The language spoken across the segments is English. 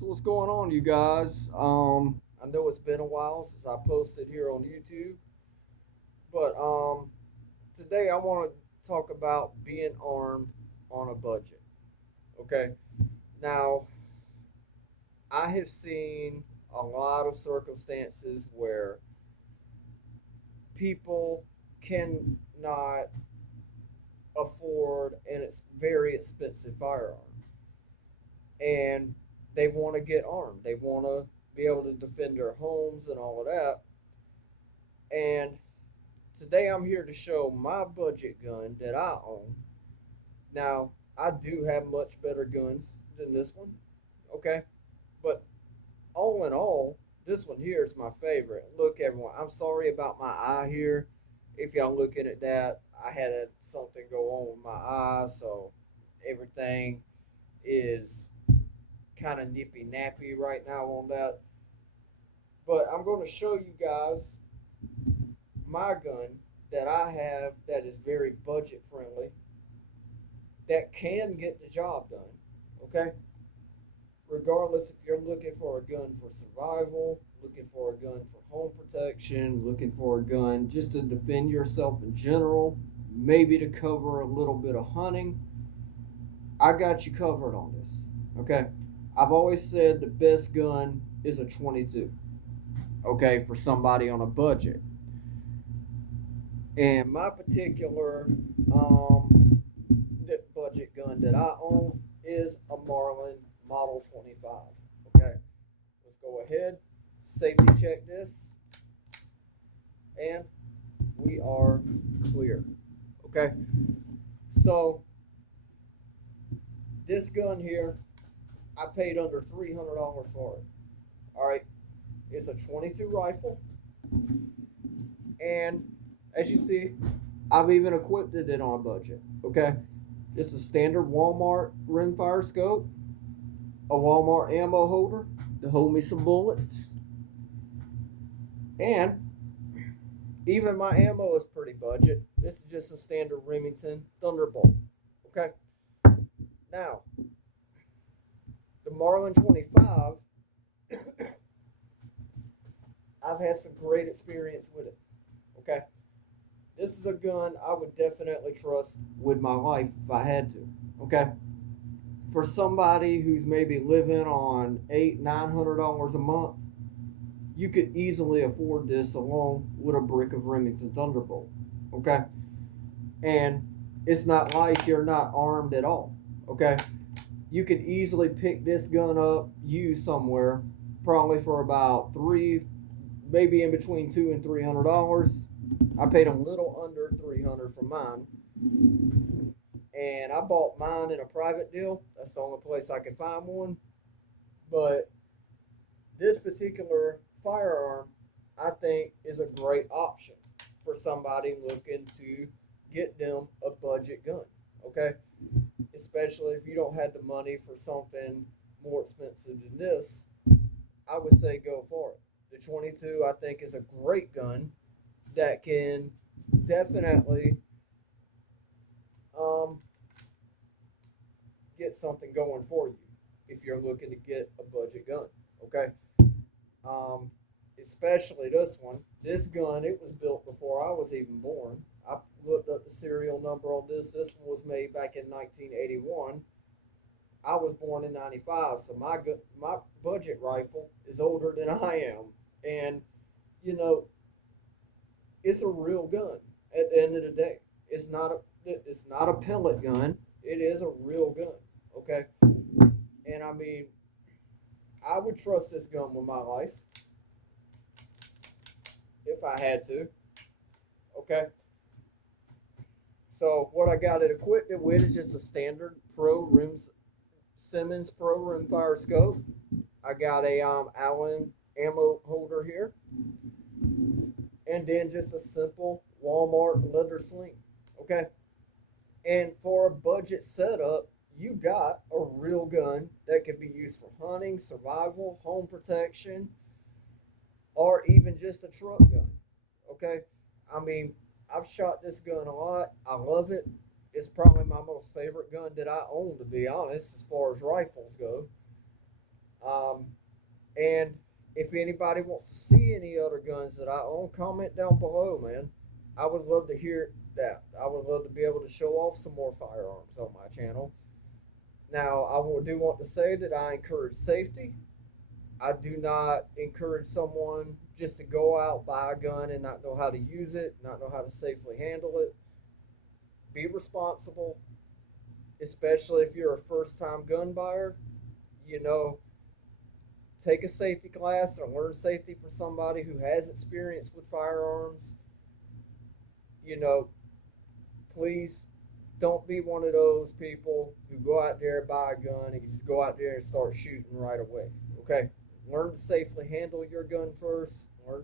So what's going on, you guys? I know it's been a while since I posted here on YouTube, but today I want to talk about being armed on a budget. Okay, now I have seen a lot of circumstances where people cannot afford an very expensive firearm, and they want to get armed. They want to be able to defend their homes and all of that. And today I'm here to show my budget gun that I own. Now, I do have much better guns than this one, okay? But all in all, this one here is my favorite. Look, everyone, I'm sorry about my eye here. If y'all looking at that, I had something go on with my eye, so everything is kind of nippy nappy right now on that. But I'm going to show you guys my gun that I have that is very budget friendly that can get the job done. Okay? Regardless if you're looking for a gun for survival, looking for a gun for home protection, looking for a gun just to defend yourself in general, maybe to cover a little bit of hunting, I got you covered on this. Okay? I've always said the best gun is a 22. Okay, for somebody on a budget. And my particular budget gun that I own is a Marlin Model 25. Okay, let's go ahead, safety check this, and we are clear. Okay, so this gun here, I paid under $300 for it. All right, it's a 22 rifle, and as you see, I've even equipped it on a budget. Okay, just a standard Walmart rimfire scope, a Walmart ammo holder to hold me some bullets, and even my ammo is pretty budget. This is just a standard Remington Thunderbolt. Okay, now the Marlin 25, I've had some great experience with it. Okay, this is a gun I would definitely trust with my life if I had to. Okay, for somebody who's maybe living on $800-900 a month, you could easily afford this along with a brick of Remington Thunderbolt. Okay, and it's not like you're not armed at all. Okay, you could easily pick this gun up, use somewhere, probably for about three, maybe in between $200 and $300. I paid a little under 300 for mine, and I bought mine in a private deal. That's the only place I could find one. But this particular firearm, I think, is a great option for somebody looking to get them a budget gun. Okay, especially if you don't have the money for something more expensive than this, I would say go for it. The 22, I think, is a great gun that can definitely um, get something going for you if you're looking to get a budget gun. Okay, um, especially this one. This gun, it was built before I was even born. I looked up the serial number on this. This one was made back in 1981. I was born in '95, so my budget rifle is older than I am, and you know it's a real gun. At the end of the day, it's not a pellet gun. It is a real gun. Okay, and I mean I would trust this gun with my life if I had to. Okay, so what I got it equipped with is just a standard Pro Rims Simmons Pro Rimfire scope. I got a Allen ammo holder here, and then just a simple Walmart leather sling. Okay, and for a budget setup, you got a real gun that can be used for hunting, survival, home protection, or even just a truck gun. Okay, I mean, I've shot this gun a lot. I love it. It's probably my most favorite gun that I own, to be honest, as far as rifles go. Um, and if anybody wants to see any other guns that I own, comment down below, man. I would love to hear that. I would love to be able to show off some more firearms on my channel. Now, do want to say that I encourage safety. I do not encourage someone just to go out, buy a gun, and not know how to use it, not know how to safely handle it. Be responsible, especially if you're a first time gun buyer. You know, take a safety class or learn safety from somebody who has experience with firearms. You know, please don't be one of those people who go out there, buy a gun, and just go out there and start shooting right away. Okay? Learn to safely handle your gun first. Learn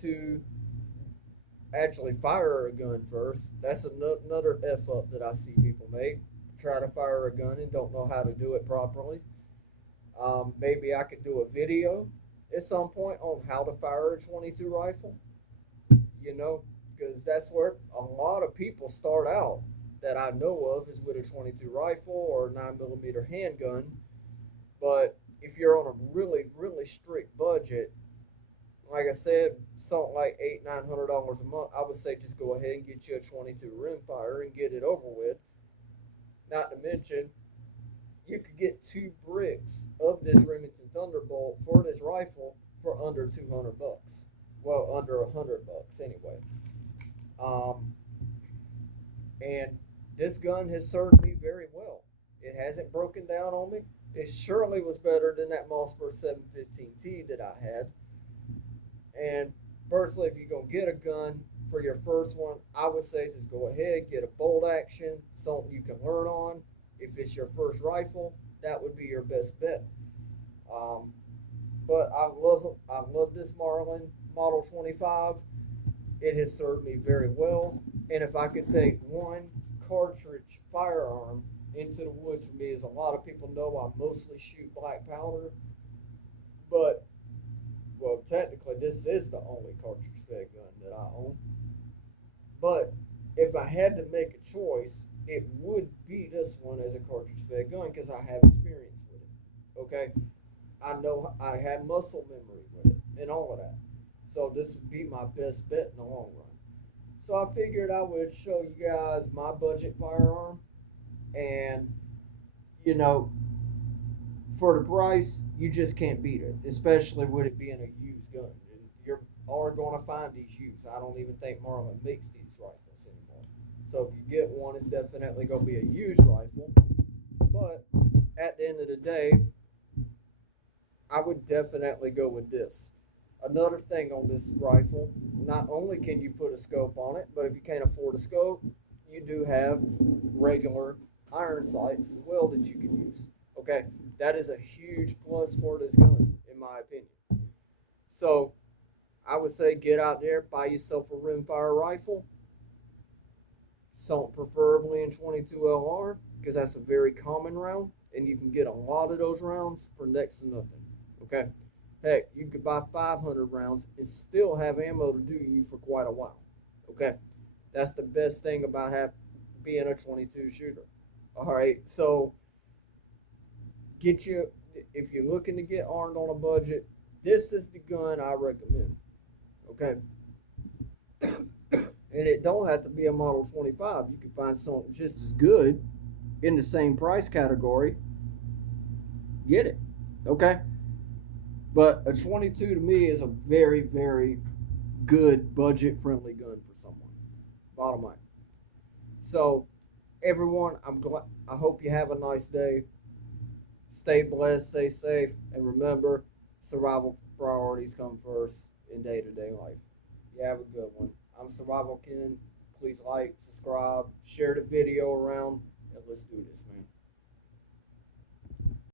to actually fire a gun first. That's another F up that I see people make. Try to fire a gun and don't know how to do it properly. Maybe I could do a video at some point on how to fire a 22 rifle, you know, because that's where a lot of people start out that I know of is with a 22 rifle or a 9mm handgun. But if you're on a really, really strict budget, like I said, something like $800-900 a month, I would say just go ahead and get you a 22 rimfire and get it over with. Not to mention, you could get 2 bricks of this Remington Thunderbolt for this rifle for under $200. Well, under $100 anyway. Um, and this gun has served me very well. It hasn't broken down on me. It surely was better than that Mossberg 715T that I had. And personally, if you're going to get a gun for your first one, I would say just go ahead, get a bolt action, something you can learn on. If it's your first rifle, that would be your best bet. Um, but I love this Marlin Model 25. It has served me very well. And if I could take one cartridge firearm into the woods for me, as a lot of people know, I mostly shoot black powder. But, well, technically, this is the only cartridge fed gun that I own. But if I had to make a choice, it would be this one as a cartridge fed gun because I have experience with it. Okay? I know I have muscle memory with it and all of that. So this would be my best bet in the long run. So I figured I would show you guys my budget firearm, and you know, for the price, you just can't beat it, especially with it being a used gun. And you're are going to find these used. I don't even think Marlin makes these rifles anymore. So if you get one, it's definitely going to be a used rifle. But at the end of the day, I would definitely go with this. Another thing on this rifle, not only can you put a scope on it, but if you can't afford a scope, you do have regular iron sights as well that you can use. Okay, that is a huge plus for this gun, in my opinion. So I would say get out there, buy yourself a rimfire rifle, something preferably in 22 LR, because that's a very common round, and you can get a lot of those rounds for next to nothing. Okay, heck, you could buy 500 rounds and still have ammo to do you for quite a while. Okay, that's the best thing about being a 22 shooter. All right, so get you if you're looking to get armed on a budget, this is the gun I recommend. Okay, and it don't have to be a Model 25. You can find something just as good in the same price category. Get it, okay? But a 22 to me is a very, very good budget-friendly gun for someone. Bottom line. So, everyone, I'm glad. I hope you have a nice day. Stay blessed, stay safe, and remember, survival priorities come first in day-to-day life. You have a good one. I'm Survival Ken. Please like, subscribe, share the video around, and let's do this, man.